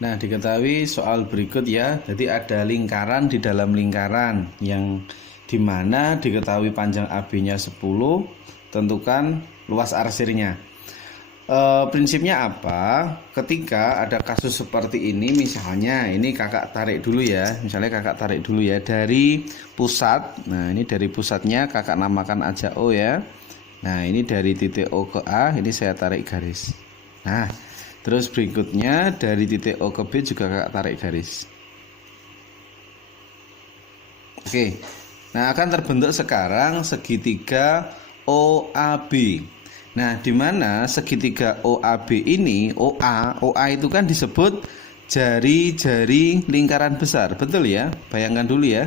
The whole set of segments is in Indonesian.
Nah, diketahui soal berikut ya. Jadi ada lingkaran di dalam lingkaran yang dimana diketahui panjang AB-nya 10, tentukan luas arsirnya. Prinsipnya apa? Ketika ada kasus seperti ini, misalnya ini kakak tarik dulu ya. Misalnya kakak tarik dulu ya dari pusat. Nah, ini dari pusatnya kakak namakan aja O ya. Nah, ini dari titik O ke A, ini saya tarik garis. Nah, terus berikutnya dari titik O ke B juga kakak tarik garis. Oke. Nah, akan terbentuk sekarang segitiga OAB. Nah, di mana segitiga OAB ini, OA itu kan disebut jari-jari lingkaran besar. Betul ya? Bayangkan dulu ya.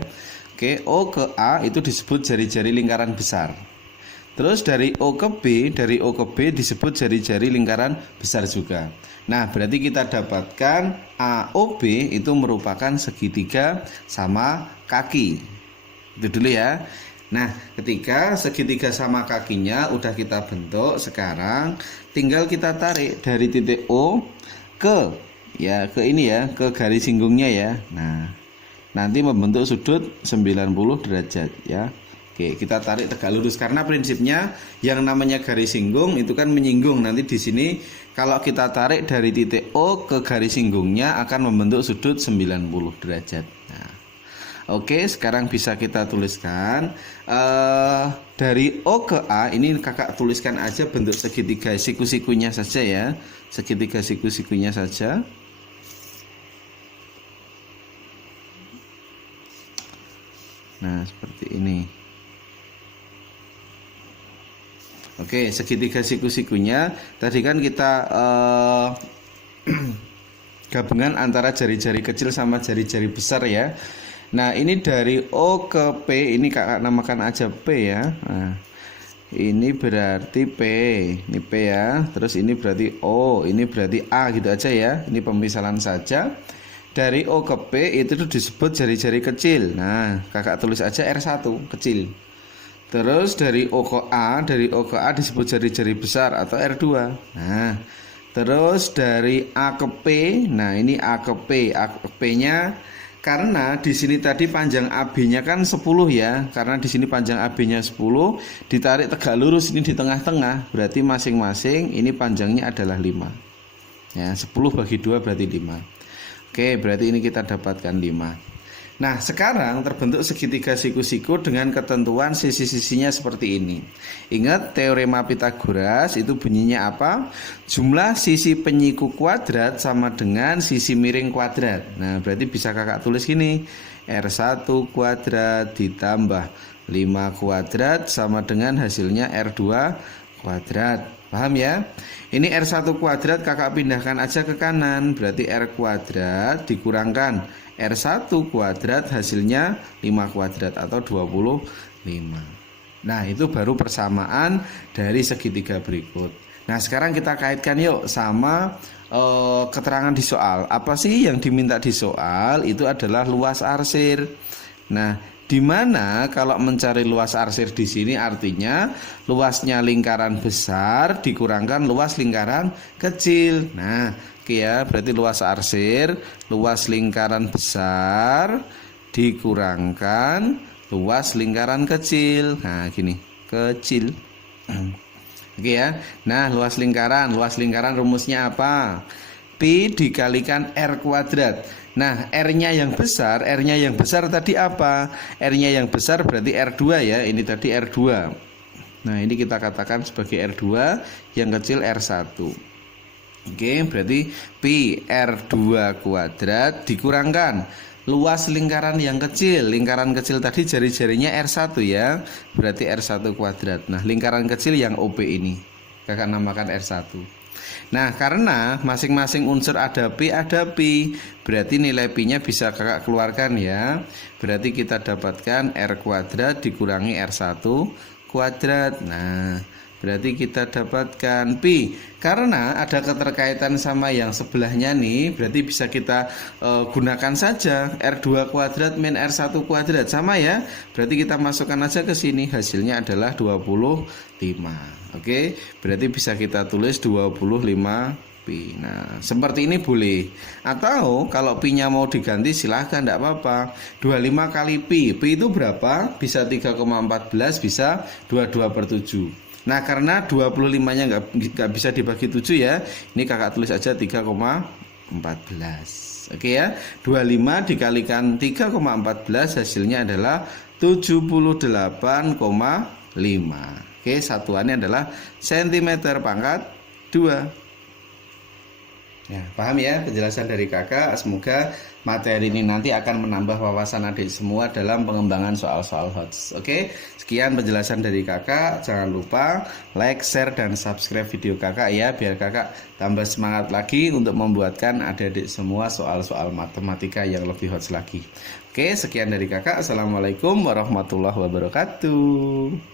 Oke, O ke A itu disebut jari-jari lingkaran besar. Terus dari O ke B disebut jari-jari lingkaran besar juga. Nah, berarti kita dapatkan AOB itu merupakan segitiga sama kaki. Itu dulu ya. Nah, ketika segitiga sama kakinya udah kita bentuk, sekarang tinggal kita tarik dari titik O ke ini ya, ke garis singgungnya ya. Nah, nanti membentuk sudut 90 derajat ya. Oke, kita tarik tegak lurus karena prinsipnya yang namanya garis singgung itu kan menyinggung. Nanti di sini kalau kita tarik dari titik O ke garis singgungnya akan membentuk sudut 90 derajat. Nah, oke, sekarang bisa kita tuliskan dari O ke A ini kakak tuliskan aja bentuk segitiga siku-sikunya saja ya. Segitiga siku-sikunya saja. Nah, seperti ini. Oke, segitiga siku-sikunya tadi kan kita gabungan antara jari-jari kecil sama jari-jari besar ya. Nah, ini dari O ke P, ini kakak namakan aja P ya. Nah, ini berarti P, ini P ya. Terus ini berarti O, ini berarti A gitu aja ya. Ini pemisahan saja. Dari O ke P itu disebut jari-jari kecil. Nah, kakak tulis aja R1 kecil. Terus dari O ke A disebut jari-jari besar atau R2. Nah, terus dari A ke P, nah ini A ke P-nya karena di sini tadi panjang AB-nya kan 10 ya. Karena di sini panjang AB-nya 10, ditarik tegak lurus ini di tengah-tengah, berarti masing-masing ini panjangnya adalah 5. Ya, 10 bagi 2 berarti 5. Oke, berarti ini kita dapatkan 5. Nah, sekarang terbentuk segitiga siku-siku dengan ketentuan sisi-sisinya seperti ini. Ingat teorema Pitagoras itu bunyinya apa? Jumlah sisi penyiku kuadrat sama dengan sisi miring kuadrat. Nah, berarti bisa kakak tulis gini. R1 kuadrat ditambah 5 kuadrat sama dengan hasilnya R2 kuadrat. Paham ya? Ini R1 kuadrat kakak pindahkan aja ke kanan. Berarti R kuadrat dikurangkan R1 kuadrat hasilnya 5 kuadrat atau 25. Nah, itu baru persamaan dari segitiga berikut. Nah, sekarang kita kaitkan yuk sama keterangan di soal. Apa sih yang diminta di soal? Itu adalah luas arsir. Nah, di mana kalau mencari luas arsir di sini artinya luasnya lingkaran besar dikurangkan luas lingkaran kecil. Nah, oke ya, berarti luas arsir, luas lingkaran besar dikurangkan luas lingkaran kecil. Nah, gini, kecil. Oke ya. Nah, luas lingkaran rumusnya apa? Pi dikalikan R kuadrat. Nah, R-nya yang besar tadi apa? R-nya yang besar berarti R2 ya. Ini tadi R2. Nah, ini kita katakan sebagai R2, yang kecil R1. Oke, berarti Pi R2 kuadrat dikurangkan luas lingkaran yang kecil. Lingkaran kecil tadi jari-jarinya R1 ya. Berarti R1 kuadrat. Nah, lingkaran kecil yang OP ini kakak namakan R1. Nah, karena masing-masing unsur ada P, berarti nilai P-nya bisa kakak keluarkan ya. Berarti kita dapatkan R kuadrat dikurangi R1 kuadrat. Nah, berarti kita dapatkan Pi. Karena ada keterkaitan sama yang sebelahnya nih, berarti bisa kita gunakan saja R2 kuadrat min R1 kuadrat. Sama ya. Berarti kita masukkan aja ke sini, hasilnya adalah 25. Oke, berarti bisa kita tulis 25 pi. Nah, seperti ini boleh. Atau kalau pi-nya mau diganti silahkan, tidak apa-apa. 25 kali pi. Pi itu berapa? Bisa 3,14, bisa 22/7. Nah, karena 25-nya nggak bisa dibagi 7 ya. Ini kakak tulis aja 3,14. Oke ya. 25 dikalikan 3,14 hasilnya adalah 78,5. Oke, satuannya adalah cm pangkat 2. Ya, paham ya penjelasan dari kakak. Semoga materi ini nanti akan menambah wawasan adik semua dalam pengembangan soal-soal HOTS. Oke, sekian penjelasan dari kakak. Jangan lupa like, share, dan subscribe video kakak ya, biar kakak tambah semangat lagi untuk membuatkan adik-adik semua soal-soal matematika yang lebih HOTS lagi. Oke, sekian dari kakak. Assalamualaikum warahmatullahi wabarakatuh.